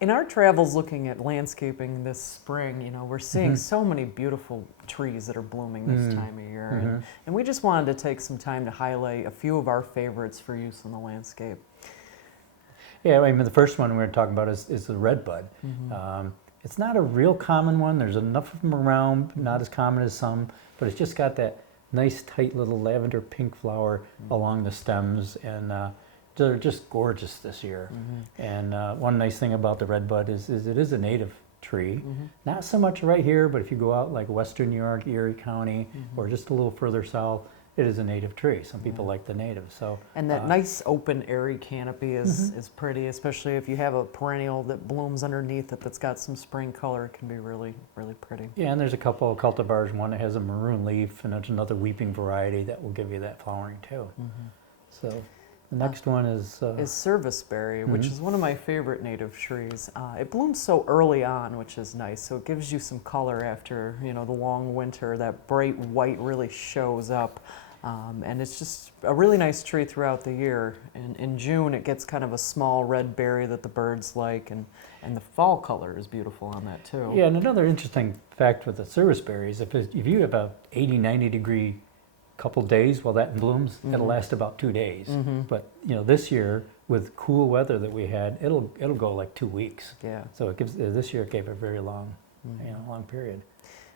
In our travels looking at landscaping this spring, we're seeing so many beautiful trees that are blooming this time of year. And we just wanted to take some time to highlight a few of our favorites for use in the landscape. Yeah, I mean, the first one we're going to talk about is the redbud. It's not a real common one. There's enough of them around, not as common as some, but it's just got that nice, tight little lavender pink flower along the stems, and they're just gorgeous this year. And one nice thing about the redbud is it is a native tree. Not so much right here, but if you go out like western New York, Erie County, or just a little further south, it is a native tree. Some people like the native. And that nice open airy canopy is pretty, especially if you have a perennial that blooms underneath it that's got some spring color. It can be really, really pretty. Yeah, and there's a couple of cultivars. One that has a maroon leaf, and there's another weeping variety that will give you that flowering too. So the next one is Serviceberry, which is one of my favorite native trees. It blooms so early on, which is nice. So it gives you some color after the long winter. That bright white really shows up. And it's just a really nice tree throughout the year. And in June, it gets kind of a small red berry that the birds like, and the fall color is beautiful on that too. Yeah, and another interesting fact with the serviceberry is if you have a 80, 90 degree couple days while that blooms, it'll last about 2 days. But this year with cool weather that we had, it'll go like 2 weeks. Yeah. So it gives this year it gave a very long, long period.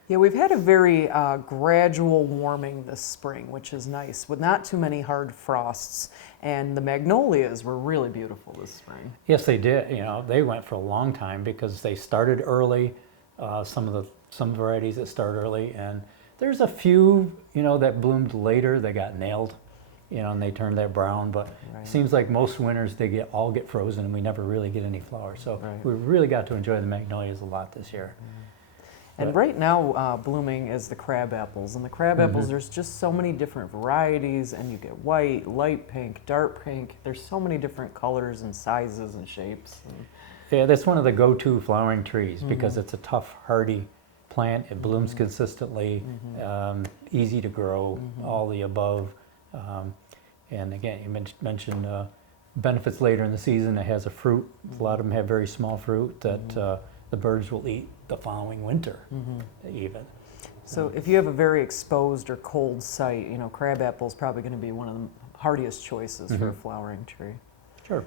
Yeah, we've had a very gradual warming this spring, which is nice, with not too many hard frosts. And the magnolias were really beautiful this spring. Yes, they did. They went for a long time because they started early. Some varieties that start early, and there's a few that bloomed later. They got nailed, and they turned that brown. But it seems like most winters they all get frozen, and we never really get any flowers. So we really got to enjoy the magnolias a lot this year. And right now, blooming is the crabapples. And the crabapples, there's just so many different varieties, and you get white, light pink, dark pink. There's so many different colors and sizes and shapes. Yeah, that's one of the go-to flowering trees because it's a tough, hardy plant. It blooms consistently, easy to grow, all the above. And again, you mentioned benefits later in the season. It has a fruit. A lot of them have very small fruit that the birds will eat the following winter even. So if you have a very exposed or cold site, crabapple is probably going to be one of the hardiest choices for a flowering tree. Sure.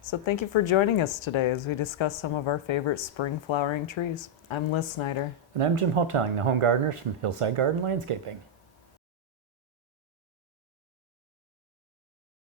So thank you for joining us today as we discuss some of our favorite spring flowering trees. I'm Liz Snyder. And I'm Jim Hotelling, the home gardeners from Hillside Garden Landscaping.